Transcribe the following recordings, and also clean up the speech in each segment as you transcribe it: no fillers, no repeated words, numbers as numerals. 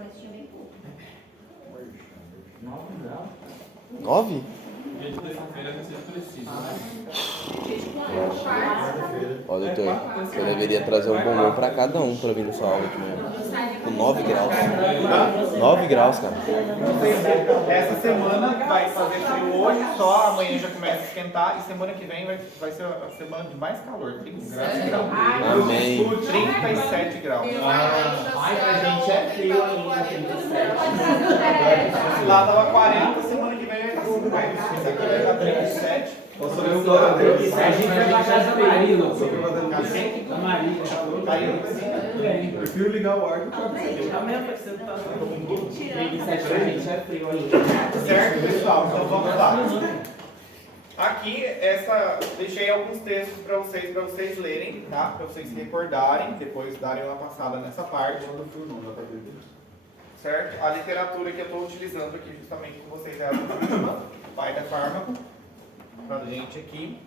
mas tinha bem pouco. 9 graus? 9? Dia de terça-feira vai ser preciso. Ó, doutor, eu deveria trazer um bombom pra cada um pra vir na sua aula de manhã. Com 9 graus. 9 graus, cara. Essa semana vai fazer frio hoje, só amanhã já começa a esquentar e semana que vem vai ser a semana de mais calor, 37 graus. Amém. 37 graus. Ai, pra gente é frio ainda, 37. Lá tava 40, semana que vem vai estar 50. Esse aqui vai estar 37. A gente vai baixar essa Maria, doutor. A Maria. Caiu. Prefiro ligar o ar do que o A mesma coisa que você tá falando. 37 pra gente é frio ainda. Certo, pessoal? Então vamos lá. Aqui, deixei alguns textos para vocês lerem, tá? Para vocês se recordarem, depois darem uma passada nessa parte. Certo? A literatura que eu estou utilizando aqui justamente com vocês é a do Pai da Fármaco, para a gente aqui.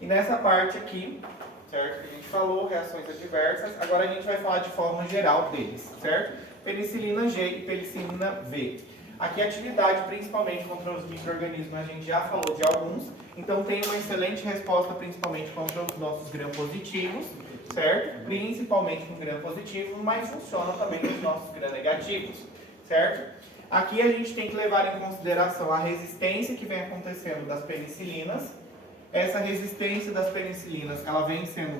E nessa parte aqui, certo? Que a gente falou, reações adversas, agora a gente vai falar de forma geral deles, certo? Penicilina G e penicilina V. Aqui a atividade, principalmente contra os micro-organismos, a gente já falou de alguns, então tem uma excelente resposta, principalmente contra os nossos gram-positivos, certo? Principalmente com gram-positivo, mas funciona também com os nossos gram-negativos, certo? Aqui a gente tem que levar em consideração a resistência que vem acontecendo das penicilinas. Essa resistência das penicilinas, ela vem sendo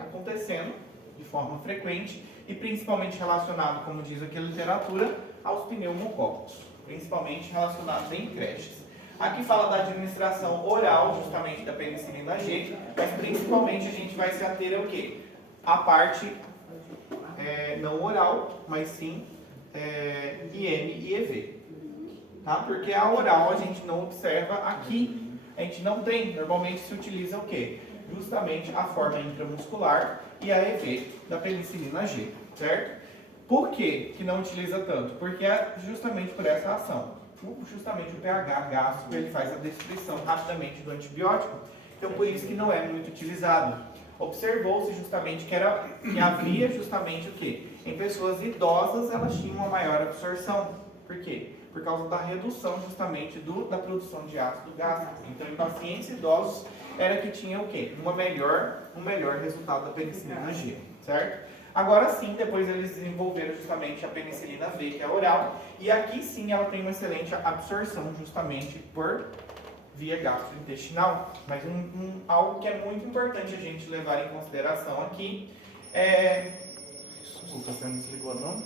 acontecendo de forma frequente e principalmente relacionado, como diz aqui a literatura, aos pneumococos, principalmente relacionados em creches. Aqui fala da administração oral, justamente da penicilina G, mas principalmente a gente vai se ater ao quê? A parte não oral, mas sim IM e EV. Tá? Porque a oral a gente não observa aqui, a gente não tem, normalmente se utiliza o quê? Justamente a forma intramuscular e a EV da penicilina G, certo? Por que não utiliza tanto? Porque é justamente por essa ação. Justamente o pH gástrico, ele faz a destruição rapidamente do antibiótico, então por isso que não é muito utilizado. Observou-se justamente que havia justamente o quê? Em pessoas idosas elas tinham uma maior absorção. Por quê? Por causa da redução justamente da produção de ácido gástrico. Então em pacientes idosos era que tinha o quê? Um melhor resultado da penicilina G, certo? Agora sim, depois eles desenvolveram justamente a penicilina V, que é oral, e aqui sim ela tem uma excelente absorção justamente por via gastrointestinal. Mas algo que é muito importante a gente levar em consideração aqui é... Desculpa, você não desligou não?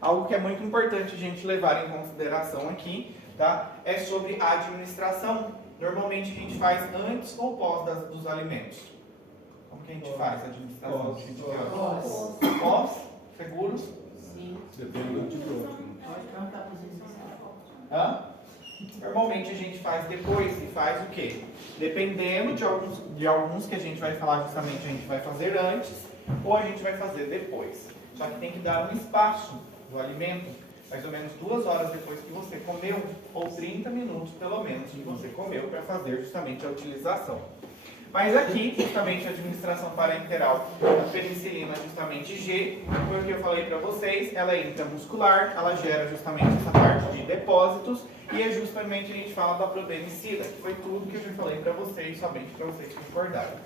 Algo que é muito importante a gente levar em consideração aqui, tá? É sobre a administração. Normalmente a gente faz antes ou pós dos alimentos. Como que a gente faz a administração? Pós? Seguros? Sim. Depende do antibiótico. Pode perguntar para os exercícios. Hã? Normalmente a gente faz depois e faz o quê? Dependendo de alguns que a gente vai falar justamente, a gente vai fazer antes ou a gente vai fazer depois. Só que tem que dar um espaço do alimento, mais ou menos 2 horas depois que você comeu, ou 30 minutos pelo menos que você comeu para fazer justamente a utilização. Mas aqui, justamente a administração parenteral da penicilina justamente G, foi o que eu falei para vocês, ela é intramuscular, ela gera justamente essa parte de depósitos, e é justamente a gente fala da probenicida, que foi tudo que eu já falei para vocês, somente para vocês recordarem.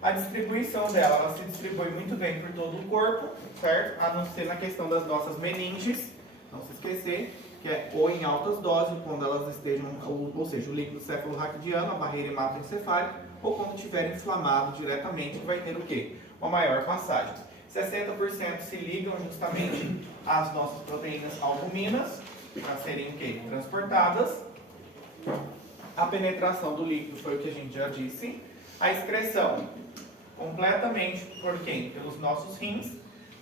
A distribuição dela, ela se distribui muito bem por todo o corpo, certo? A não ser na questão das nossas meninges, não se esquecer, que é ou em altas doses, quando elas estejam, ou seja, o líquido cefalorraquidiano, a barreira hematoencefálica, ou quando estiver inflamado diretamente, vai ter o quê? Uma maior passagem. 60% se ligam justamente às nossas proteínas albuminas, para serem o quê? Transportadas. A penetração do líquido foi o que a gente já disse. A excreção, completamente por quem? Pelos nossos rins,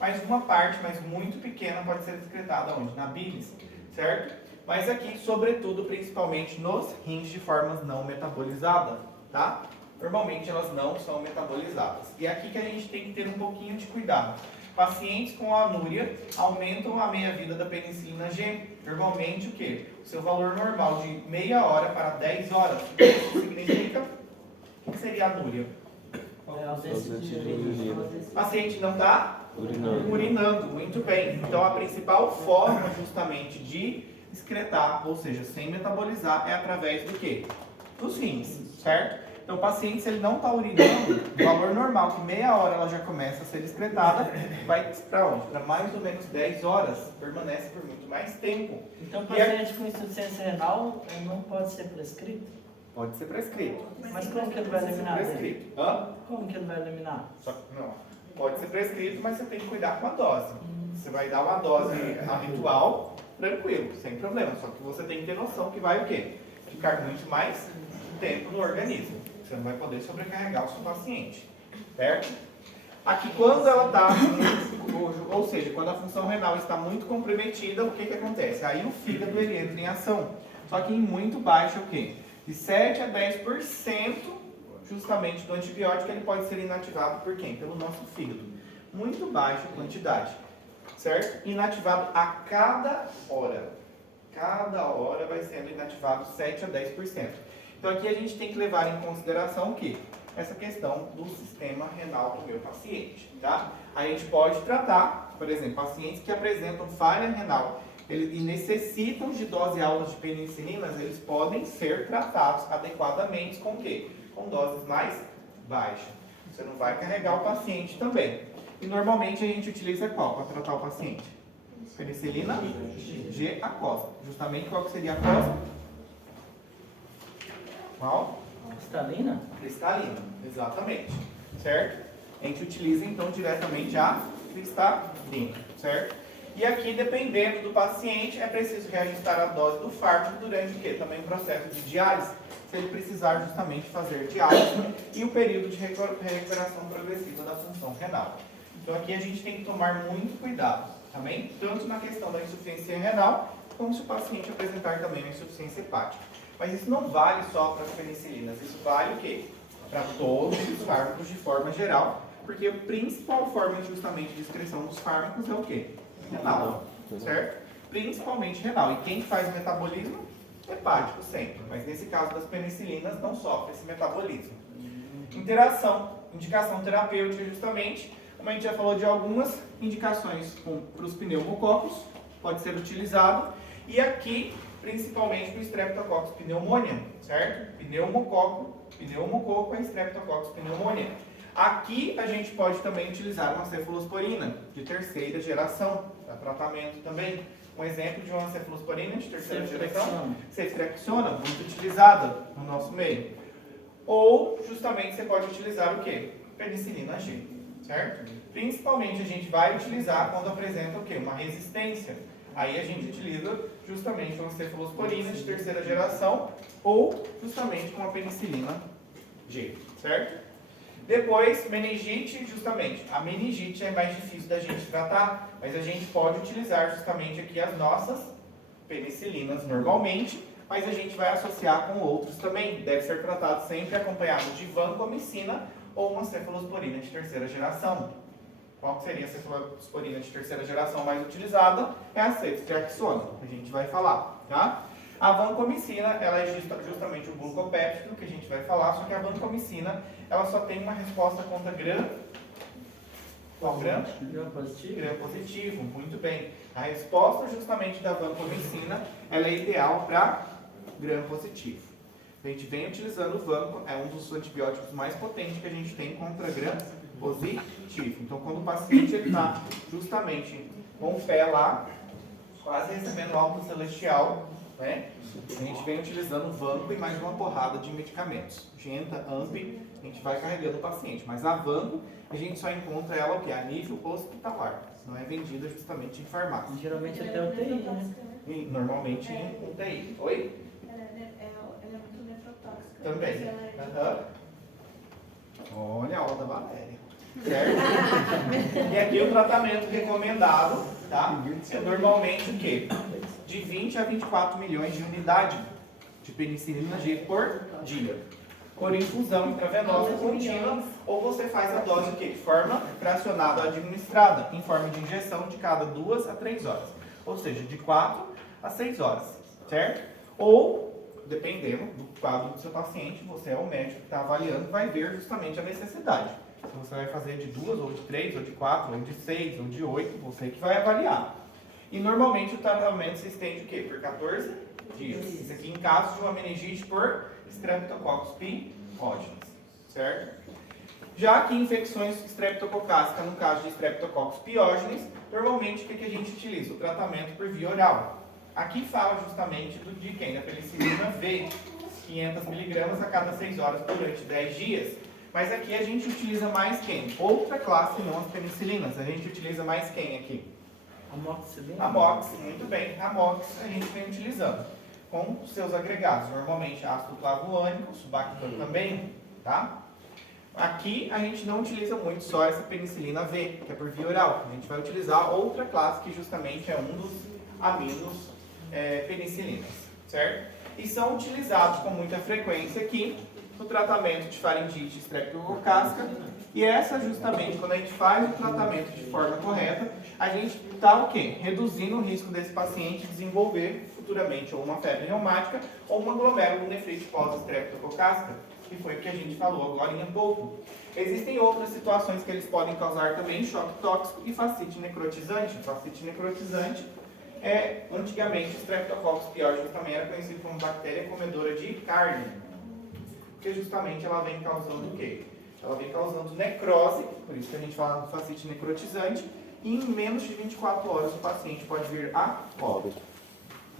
mas uma parte, mas muito pequena, pode ser excretada onde? Na bilis, certo? Mas aqui, sobretudo, principalmente nos rins de formas não metabolizadas, tá? Normalmente elas não são metabolizadas. E é aqui que a gente tem que ter um pouquinho de cuidado. Pacientes com anúria aumentam a meia-vida da penicilina G. Normalmente o quê? O seu valor normal de meia hora para 10 horas. Isso significa... O que seria anúria? Ausência de urina. O paciente não está Urinando. urinando, muito bem. Então a principal forma justamente de excretar, ou seja, sem metabolizar, é através do quê? Dos rins, certo? Então o paciente, se ele não está urinando, o valor normal, que meia hora ela já começa a ser excretada, vai para onde? Para mais ou menos 10 horas, permanece por muito mais tempo. Então, o E é- paciente com insuficiência renal não pode ser prescrito? Pode ser prescrito. Mas como que ele vai eliminar ele? Prescrito. Hã? Como que ele vai eliminar? Só que não. Pode ser prescrito, mas você tem que cuidar com a dose. Você vai dar uma dose habitual, tranquilo, sem problema. Só que você tem que ter noção que vai o quê? Ficar muito mais tempo no organismo. Você não vai poder sobrecarregar o seu paciente. Certo? Aqui, quando ela está, ou seja, quando a função renal está muito comprometida, o que acontece? Aí o fígado ele entra em ação. Só que em muito baixo o quê? De 7 a 10% justamente do antibiótico ele pode ser inativado por quem? Pelo nosso fígado. Muito baixa quantidade, certo? Inativado a cada hora. Cada hora vai sendo inativado 7 a 10%. Então aqui a gente tem que levar em consideração o quê? Essa questão do sistema renal do meu paciente, tá? A gente pode tratar, por exemplo, pacientes que apresentam falha renal e necessitam de dose alta de penicilinas, eles podem ser tratados adequadamente com o quê? Com doses mais baixas. Você não vai carregar o paciente também. E normalmente a gente utiliza qual para tratar o paciente? Penicilina G aquosa. Justamente qual que seria a aquosa? Qual? Cristalina? Cristalina, exatamente. Certo? A gente utiliza então diretamente a cristalina, certo? E aqui, dependendo do paciente, é preciso reajustar a dose do fármaco durante o quê? Também o processo de diálise, se ele precisar justamente fazer diálise e o período de recuperação progressiva da função renal. Então aqui a gente tem que tomar muito cuidado, também, tanto na questão da insuficiência renal, como se o paciente apresentar também uma insuficiência hepática. Mas isso não vale só para as penicilinas, isso vale o quê? Para todos os fármacos de forma geral, porque a principal forma justamente de excreção dos fármacos é o quê? Renal, certo? Principalmente renal. E quem faz o metabolismo? Hepático sempre. Mas nesse caso das penicilinas não sofre esse metabolismo. Indicação terapêutica justamente, como a gente já falou de algumas indicações para os pneumococos, pode ser utilizado. E aqui, principalmente para o Streptococcus pneumoniae, certo? Pneumococo é Streptococcus pneumoniae. Aqui a gente pode também utilizar uma cefalosporina de terceira geração, para tratamento também. Um exemplo de uma cefalosporina de terceira geração, ceftriaxona, muito utilizada no nosso meio. Ou, justamente, você pode utilizar o quê? Penicilina G, certo? Principalmente a gente vai utilizar quando apresenta o quê? Uma resistência. Aí a gente utiliza justamente uma cefalosporina de terceira geração ou justamente com a penicilina G, certo? Depois, meningite, justamente. A meningite é mais difícil da gente tratar, mas a gente pode utilizar justamente aqui as nossas penicilinas normalmente, mas a gente vai associar com outros também. Deve ser tratado sempre acompanhado de vancomicina ou uma cefalosporina de terceira geração. Qual seria a cefalosporina de terceira geração mais utilizada? É a ceftriaxona, a gente vai falar, tá? A vancomicina, ela é justamente o glucopéptido que a gente vai falar, só que a vancomicina, ela só tem uma resposta contra gram. Qual gram? Gram positivo? Gram positivo, muito bem. A resposta justamente da vancomicina, ela é ideal para gram positivo. A gente vem utilizando o vanco, é um dos antibióticos mais potentes que a gente tem contra gram positivo. Então, quando o paciente está justamente com o pé lá, quase recebendo alta celestial, né? A gente vem utilizando o vanco e mais uma porrada de medicamentos. Genta, AMP, a gente vai carregando o paciente. Mas a vanco, a gente só encontra ela o quê? A nível hospitalar. Não é vendida justamente em farmácia. Geralmente até UTI, né? E normalmente em UTI. Oi? Ela é muito nefrotóxica. Também. Ela é Olha a aula da Valéria. Certo? E aqui o tratamento recomendado, tá? É normalmente o quê? De 20 a 24 milhões de unidades de penicilina G por dia. Por infusão intravenosa contínua, ou você faz a dose o quê? De forma fracionada administrada, em forma de injeção de cada 2 a 3 horas. Ou seja, de 4 a 6 horas, certo? Ou, dependendo do quadro do seu paciente, você é o médico que está avaliando, vai ver justamente a necessidade. Se você vai fazer de 2, ou de 3, ou de 4, ou de 6, ou de 8, você que vai avaliar. E normalmente o tratamento se estende o quê? Por 14 dias. Isso aqui em caso de uma meningite por Streptococcus pyogenes, certo? Já que infecções streptococásicas, no caso de Streptococcus pyogenes, normalmente o que a gente utiliza? O tratamento por via oral. Aqui fala justamente de quem? Da penicilina V, 500 mg a cada 6 horas durante 10 dias. Mas aqui a gente utiliza mais quem? Outra classe, não as penicilinas. A gente utiliza mais quem aqui? Amoxicilina? Amox, muito bem. Amox a gente vem utilizando com seus agregados. Normalmente ácido clavulânico, subactam também, tá? Aqui a gente não utiliza muito só essa penicilina V, que é por via oral. A gente vai utilizar outra classe que justamente é um dos aminos penicilinas, certo? E são utilizados com muita frequência aqui no tratamento de faringite streptococácica. E essa justamente, quando a gente faz o tratamento de forma correta, a gente está o quê? Reduzindo o risco desse paciente desenvolver futuramente ou uma febre reumática ou uma glomerulonefrite pós-streptococácica, que foi o que a gente falou agora em pouco. Existem outras situações que eles podem causar também, choque tóxico e fascite necrotizante. Fascite necrotizante antigamente o Streptococcus pyogenes também era conhecido como bactéria comedora de carne, porque justamente ela vem causando o quê? Ela vem causando necrose, por isso que a gente fala do fascite necrotizante, e em menos de 24 horas o paciente pode vir a óbito.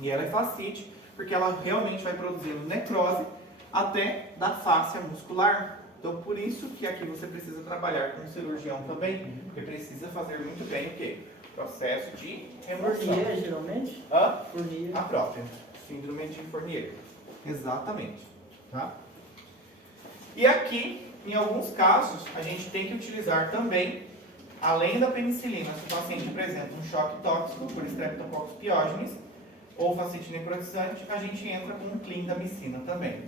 E ela é fascite porque ela realmente vai produzindo necrose até da fáscia muscular. Então, por isso que aqui você precisa trabalhar com o cirurgião também, porque precisa fazer muito bem o quê? Processo de remoção. Fournier, geralmente? Fournier. A própria. Síndrome de Fournier. Exatamente. Tá? E aqui, em alguns casos, a gente tem que utilizar também, além da penicilina, se o paciente apresenta um choque tóxico por Streptococcus pyogenes ou fascite necrotizante, a gente entra com clindamicina também.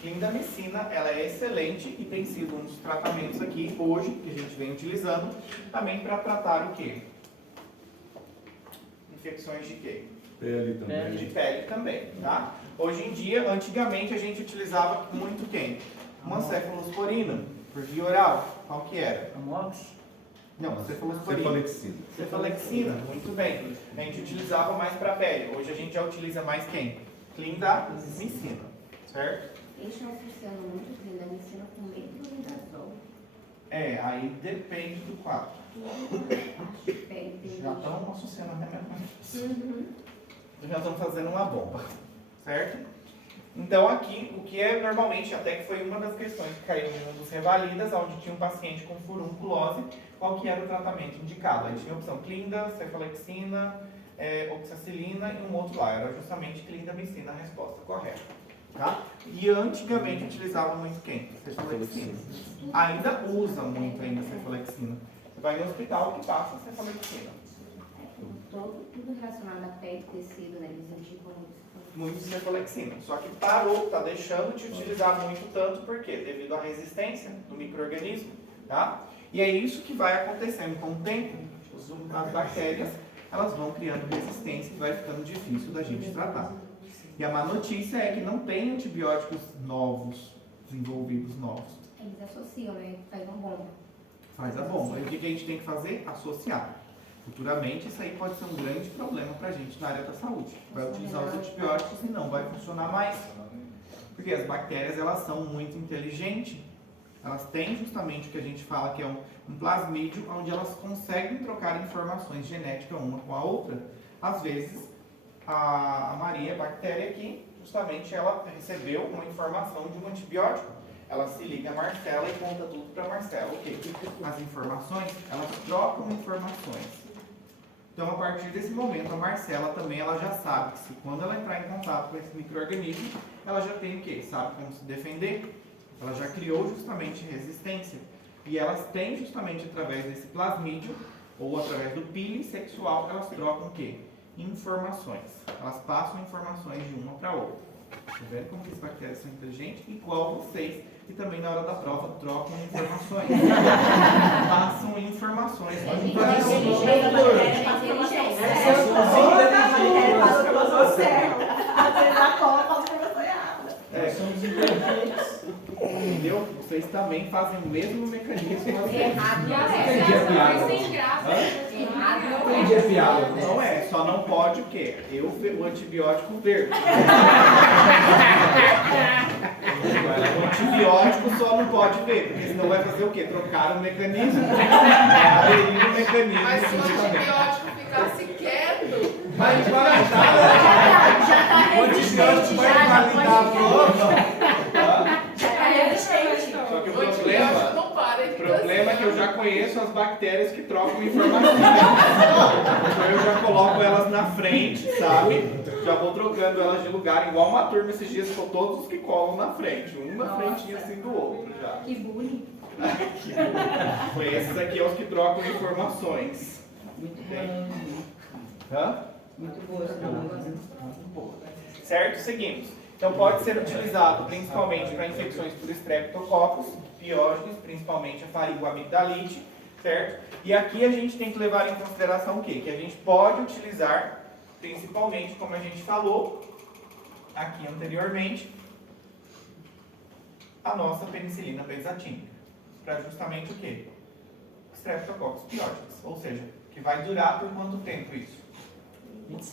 Clindamicina, ela é excelente e tem sido um dos tratamentos aqui hoje, que a gente vem utilizando, também para tratar o quê? Infecções de quê? Pele também. De pele também, tá? Hoje em dia, antigamente a gente utilizava muito quem? Uma cefalosporina, por via oral. Qual que era? Amox? Não, cefalosporina. Cefalexina. Cefalexina, muito bem. A gente utilizava mais para pele. Hoje a gente já utiliza mais quem? Clindamicina, certo? Eles não funcionam muito clindamicina com metronidazol. Aí depende do quadro. Já Já estão associando a remédio. Já estão fazendo uma bomba, certo? Então aqui, o que é normalmente, até que foi uma das questões que caiu em um dos revalidas, onde tinha um paciente com furunculose, qual que era o tratamento indicado? Aí tinha a opção clinda, cefalexina, oxacilina e um outro lá, era justamente clindamicina a resposta correta. Tá? E antigamente utilizava muito quem? Cefalexina. Ainda usa muito ainda cefalexina. Você vai no hospital que passa cefalexina. Tudo relacionado à pele, tecido, né? Eles indicam Muito cefalexina. Só que parou, está deixando de utilizar muito tanto, por quê? Devido à resistência do micro-organismo. Tá? E é isso que vai acontecendo com o tempo. As bactérias elas vão criando resistência e vai ficando difícil da gente tratar. E a má notícia é que não tem antibióticos novos, desenvolvidos novos. Eles associam, né? Faz uma bomba. Faz a bomba. E o que a gente tem que fazer? Associar. Futuramente isso aí pode ser um grande problema para a gente na área da saúde. Vai utilizar os antibióticos e não vai funcionar mais. Porque as bactérias elas são muito inteligentes. Elas têm justamente o que a gente fala que é um plasmídio, onde elas conseguem trocar informações genéticas uma com a outra. Às vezes a Maria, a bactéria aqui, justamente ela recebeu uma informação de um antibiótico. Ela se liga a Marcela e conta tudo para Marcela. Ok? As informações, elas trocam informações. Então, a partir desse momento, a Marcela também ela já sabe que se quando ela entrar em contato com esse micro-organismo, ela já tem o quê? Sabe como se defender. Ela já criou justamente resistência. E elas têm justamente através desse plasmídio, ou através do pili sexual, elas trocam o quê? Informações. Elas passam informações de uma para outra. Tá vendo como que as bactérias são inteligentes? Igual vocês, que também na hora da prova trocam informações. Passam informações. Às vezes a cola passa pra você errada. Somos inteligentes. entendeu? Vocês também fazem o mesmo mecanismo. Errado não Entendi a piada. Errado não Entendi a piada. Não é, só não pode o quê? O antibiótico verde. O antibiótico só não pode ver, porque senão vai fazer o quê? Trocar o mecanismo. Aderir o mecanismo. Mas se o antibiótico ficasse quieto, Vai invalidar. Já O antibiótico vai invalidar a prova. Já tá resistente. Só que o o antibiótico problema... não para. O problema é que eu já conheço as bactérias que trocam informação. Então eu já coloco elas na frente, sabe? Já vou trocando elas de lugar, igual uma turma esses dias, com todos os que colam na frente. Um na frentinha assim do outro já. Que bullying. Foi esses aqui os que trocam informações. Muito Bem. bom. Hã? Muito boa essa pergunta. Certo? Seguimos. Então pode ser utilizado principalmente para infecções por estreptococcus, piógenes, principalmente a faringoamigdalite, certo? E aqui a gente tem que levar em consideração o quê? Que a gente pode utilizar, principalmente, como a gente falou aqui anteriormente, a nossa penicilina benzatínica, para justamente o quê? Streptococcus piógenes, ou seja, que vai durar por quanto tempo isso?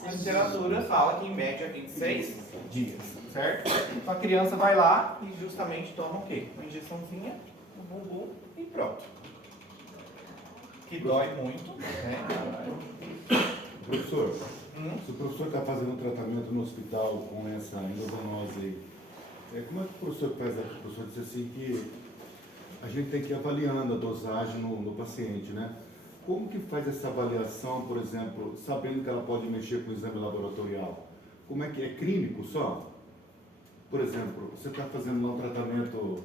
A literatura fala que em média 26 dias, certo? Então a criança vai lá e justamente toma o quê? Uma injeçãozinha, um bumbum e pronto. Que dói muito, né? Professor, se o professor está fazendo um tratamento no hospital com essa endovenosa aí, como é que o professor faz? O professor disse assim que a gente tem que ir avaliando a dosagem no paciente, né? Como que faz essa avaliação, por exemplo, sabendo que ela pode mexer com o exame laboratorial? Como é que é clínico só? Por exemplo, você está fazendo lá um tratamento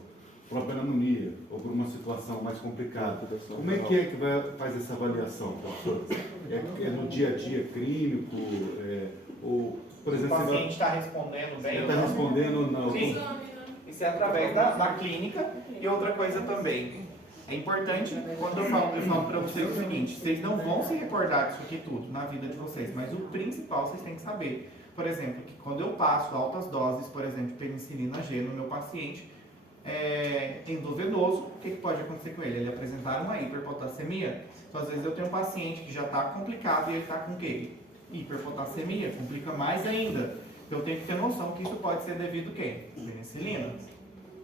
para uma pneumonia ou para uma situação mais complicada. Como é que faz essa avaliação, professor? É no dia a dia clínico? Ou, por exemplo, o paciente está respondendo bem? Está respondendo ou não? Sim. Isso é através da clínica. E outra coisa também. É importante, quando eu falo para vocês o seguinte, vocês não vão se recordar disso aqui tudo na vida de vocês, mas o principal vocês têm que saber. Por exemplo, que quando eu passo altas doses, por exemplo, de penicilina G no meu paciente endovenoso, o que pode acontecer com ele? Ele apresentar uma hiperpotassemia. Então, às vezes eu tenho um paciente que já está complicado e ele está com o quê? Hiperpotassemia, complica mais ainda. Então, eu tenho que ter noção que isso pode ser devido a quê? Penicilina.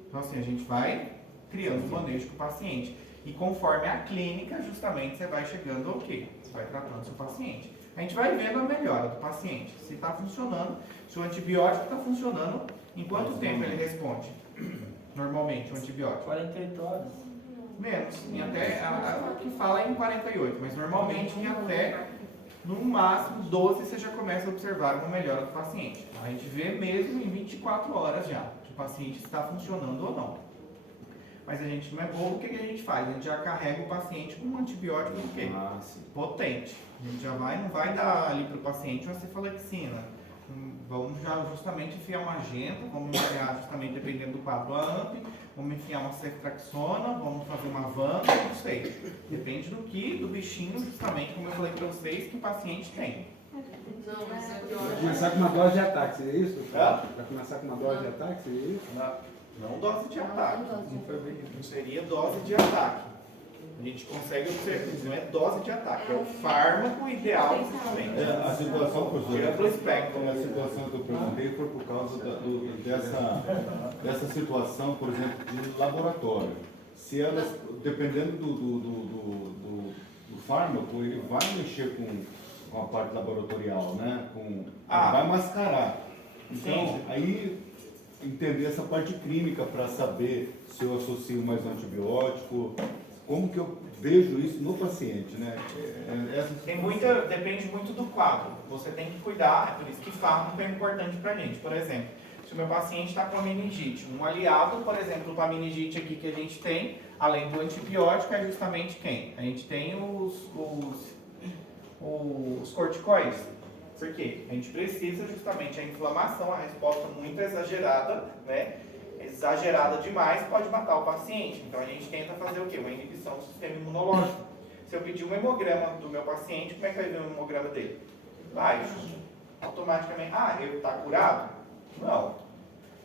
Então, assim, a gente vai criando um manejo com o paciente. E conforme a clínica, justamente, você vai chegando ao quê? Você vai tratando o seu paciente. A gente vai vendo a melhora do paciente. Se está funcionando, se o antibiótico está funcionando, em quanto tempo ele responde? Normalmente, o antibiótico? 48 horas. Menos. Em até, a que fala é em 48, mas normalmente em até, no máximo, 12 você já começa a observar uma melhora do paciente. A gente vê mesmo em 24 horas já, se o paciente está funcionando ou não. Mas a gente não é bobo, o que a gente faz? A gente já carrega o paciente com um antibiótico do quê? Potente. A gente já não vai dar ali para o paciente uma cefalexina. Vamos já justamente enfiar uma agenta, vamos enfiar justamente dependendo do quadro a AMP, vamos enfiar uma ceftraxona, vamos fazer uma van, não sei. Depende do bichinho, justamente, como eu falei para vocês, que o paciente tem. Não, mas é Vai começar com uma dose de ataque, seria isso? Hã? Vai começar com uma dose de ataque, seria isso? Não dose de ataque. Não seria dose de ataque. A gente consegue observar, não é dose de ataque, é o fármaco ideal justamente. A situação, professor, De amplo espectro. a situação que eu perguntei foi por causa dessa situação, por exemplo, de laboratório. Se elas, dependendo do fármaco, ele vai mexer com a parte laboratorial, né? Vai mascarar. Então, Sim. aí entender essa parte clínica para saber se eu associo mais um antibiótico, como que eu vejo isso no paciente, né? Depende muito do quadro. Você tem que cuidar, é por isso que fármaco é importante pra gente. Por exemplo, se o meu paciente está com a meningite, um aliado, por exemplo, para a meningite aqui que a gente tem, além do antibiótico, é justamente quem? A gente tem os corticoides. Por quê? A gente precisa justamente a inflamação, a resposta muito exagerada, né? Exagerada demais pode matar o paciente. Então a gente tenta fazer o quê? Uma inibição do sistema imunológico. Se eu pedir um hemograma do meu paciente, como é que vai ver o hemograma dele? Baixo. Automaticamente, ele está curado? Não.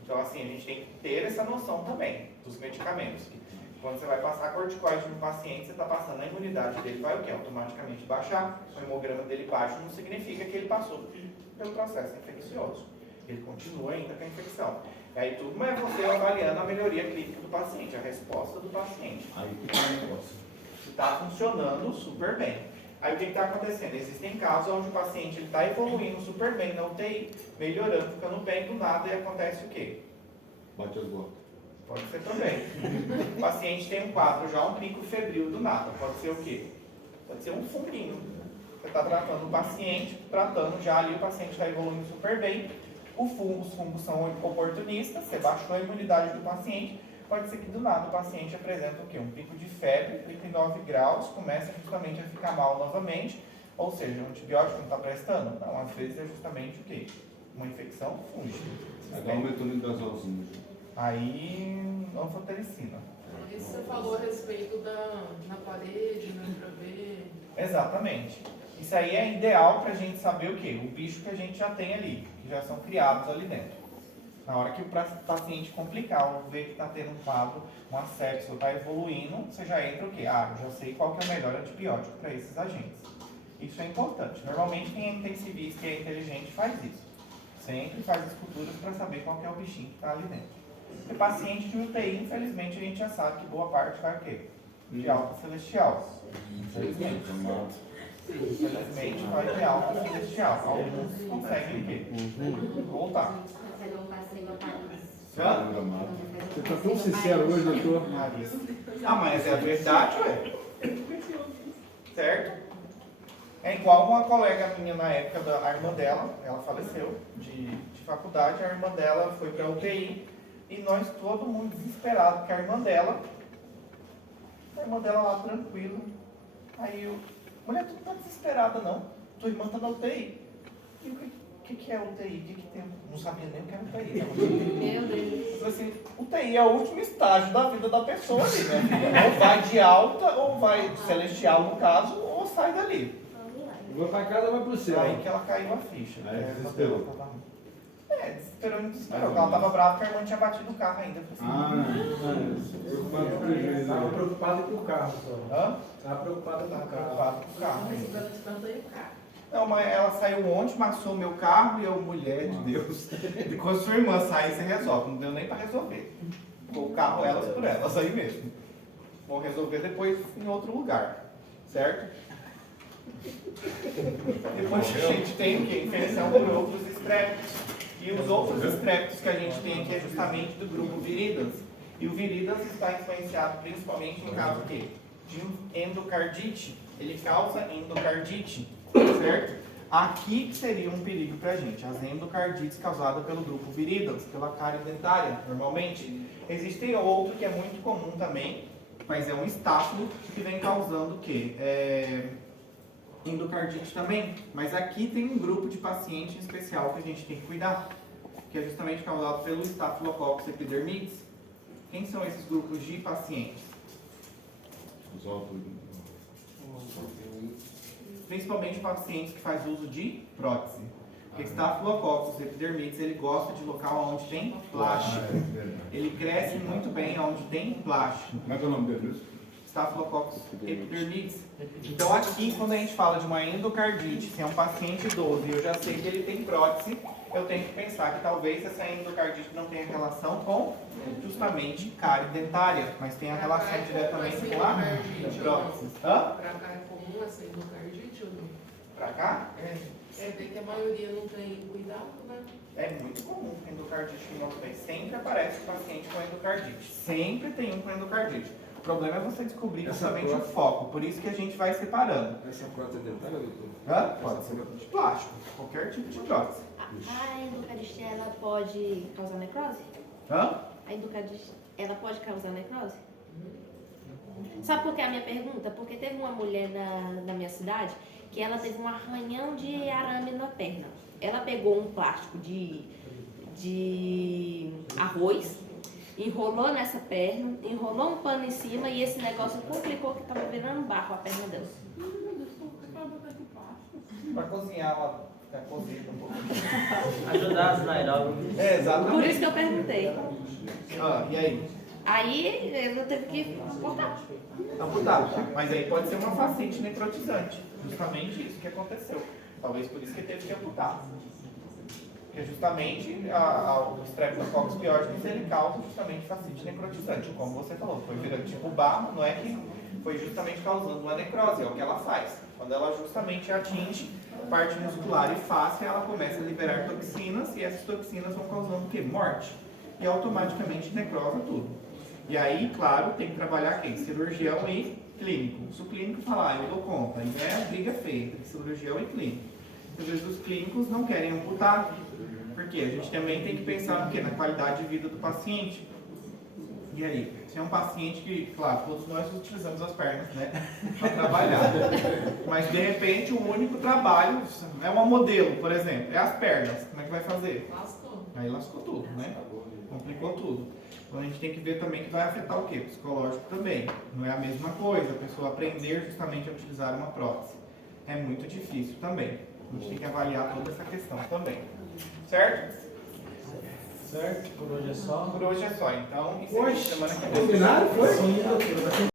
Então assim, a gente tem que ter essa noção também. dos medicamentos. Quando você vai passar corticoide no paciente, você está passando a imunidade dele, vai o quê? Automaticamente baixar. O hemograma dele baixo não significa que ele passou pelo processo infeccioso. Ele continua ainda com a infecção. E aí tudo é você avaliando a melhoria clínica do paciente, a resposta do paciente. Aí que tá o negócio. Está funcionando super bem. Aí o que está acontecendo? Existem casos onde o paciente está evoluindo super bem na UTI, melhorando, ficando bem do nada e acontece o quê? Bate as botas. Pode ser também. O paciente tem um quadro já, um pico febril do nada. Pode ser o quê? Pode ser um funguinho. Você está tratando o paciente, tratando já ali, o paciente está evoluindo super bem. Os fungos são oportunistas, você baixou a imunidade do paciente. Pode ser que do nada o paciente apresenta o quê? Um pico de febre, 39 graus, começa justamente a ficar mal novamente. Ou seja, o antibiótico não está prestando? Não, às vezes é justamente o quê? Uma infecção fúngica. Aí dá um metonidazolzinho. Aí, anfotericina. Isso você falou a respeito na parede, no intraver. Exatamente. Isso aí é ideal para a gente saber o quê? O bicho que a gente já tem ali, que já são criados ali dentro. Na hora que o paciente complicar, ou ver que está tendo um quadro, um asepsia, ou está evoluindo, você já entra o quê? Ah, eu já sei qual que é o melhor antibiótico para esses agentes. Isso é importante. Normalmente quem é intensivista e é inteligente faz isso. Sempre faz esculturas para saber qual que é o bichinho que está ali dentro. E paciente de UTI, infelizmente, a gente já sabe que boa parte vai o quê? De alta celestial. Infelizmente. Infelizmente vai de alta celestial. Alguns conseguem o quê? Voltar. Fazer um passeio a Paris. Você Você tá tão sincero hoje, doutor. Ah, mas é a verdade, ué. Certo? É igual uma colega minha na época, a irmã dela, ela faleceu de faculdade, a irmã dela foi pra UTI e nós todo mundo desesperado, porque a irmã dela lá tranquila. Aí eu, mulher, tu não tá desesperada não, tua irmã tá na UTI. E o que é UTI? O que tem? Não sabia nem o que era UTI. Né? Meu Deus. Eu falei assim, UTI é o último estágio da vida da pessoa ali, né, filha? Ou vai de alta, ou vai celestial no caso, ou sai dali. Vou pra casa, vai pro céu. Aí que ela caiu a ficha. Aí É, desesperou. desesperou e não desesperou. Porque ela tava brava que a irmã tinha batido o carro ainda. Eu falei assim, Preocupado com o prejuízo. Tava preocupado com o carro só. hã? Tava preocupado com Tava o carro. preocupado com o carro ainda. Tanto aí o carro. Não, mas ela saiu ontem, maçou meu carro e eu, mulher de Deus. Quando sua irmã sair, você resolve. Não deu nem pra resolver. Ficou o carro elas por elas, aí mesmo. Vou resolver depois em outro lugar. Certo? Depois a gente tem o quê? Infecção por outros estréptos. E os outros estréptos que a gente tem aqui é justamente do grupo Viridans. E o Viridans está influenciado principalmente em caso quê? De endocardite. Ele causa endocardite, certo? Aqui que seria um perigo para a gente, as endocardites causadas pelo grupo Viridans, pela cárie dentária, normalmente. Existem outro que é muito comum também, mas é um estáfilo que vem causando o quê? Endocardite também. Mas aqui tem um grupo de pacientes em especial que a gente tem que cuidar, que é justamente causado pelo Staphylococcus epidermidis. Quem são esses grupos de pacientes? Os óculos. Principalmente pacientes que fazem uso de prótese. Porque Staphylococcus epidermidis, ele gosta de local onde tem plástico. Ele cresce muito bem onde tem plástico. Como é que é o nome deles? Staphylococcus epidermidis. Então aqui, quando a gente fala de uma endocardite, se é um paciente idoso e eu já sei que ele tem prótese, eu tenho que pensar que talvez essa endocardite não tenha relação com justamente cárie dentária, mas tenha relação diretamente com a prótese. Hã? Pra cá é comum essa endocardite ou não? Pra cá? Você vê que a maioria não tem cuidado, né? É muito comum endocardite no nosso país. Sempre aparece um paciente com endocardite. Sempre tem um com endocardite. O problema é você descobrir justamente o foco. Por isso que a gente vai separando. Essa prótese dentária, doutor? Hã? Pode ser de plástico. Qualquer tipo de prótese. A endocardite, ela pode causar necrose? Hã? A endocardite, ela pode causar necrose? Sabe por que a minha pergunta? Porque teve uma mulher da minha cidade que ela teve um arranhão de arame na perna. Ela pegou um plástico de arroz, enrolou nessa perna, enrolou um pano em cima e esse negócio complicou que estava virando barro a perna dela. Pra cozinhar ela ficar cozida um pouco. Ajudar as nairóbias. É, exatamente. Por isso que eu perguntei. Ah, e aí? Aí ela teve que amputar. Amputar. Mas aí pode ser uma fascite necrotizante. Justamente isso que aconteceu. Talvez por isso que teve que amputar. Porque justamente o Streptococcus pyogenes ele causa justamente fascite necrotizante. Como você falou, foi virando tipo barro, não é que foi justamente causando uma necrose, é o que ela faz. Quando ela justamente atinge a parte muscular e fáscia, ela começa a liberar toxinas e essas toxinas vão causando o quê? Morte. E automaticamente necrosa tudo. E aí, claro, tem que trabalhar quem? Cirurgião e clínico. Se o clínico falar, eu dou conta, aí é a briga feia entre cirurgião e clínico. Às vezes os clínicos não querem amputar, porque a gente também tem que pensar no quê? Na qualidade de vida do paciente. E aí, se é um paciente que, claro, todos nós utilizamos as pernas, né, para trabalhar. Mas de repente o único trabalho é uma modelo, por exemplo, é as pernas. Como é que vai fazer? Lascou. Aí lascou tudo, né? Complicou tudo. Então a gente tem que ver também que vai afetar o quê? Psicológico também. Não é a mesma coisa, a pessoa aprender justamente a utilizar uma prótese. É muito difícil também. A gente tem que avaliar toda essa questão também. Certo? Certo? Por hoje é só. Por hoje é só. Então, isso é semana que vem. Combinado? Foi?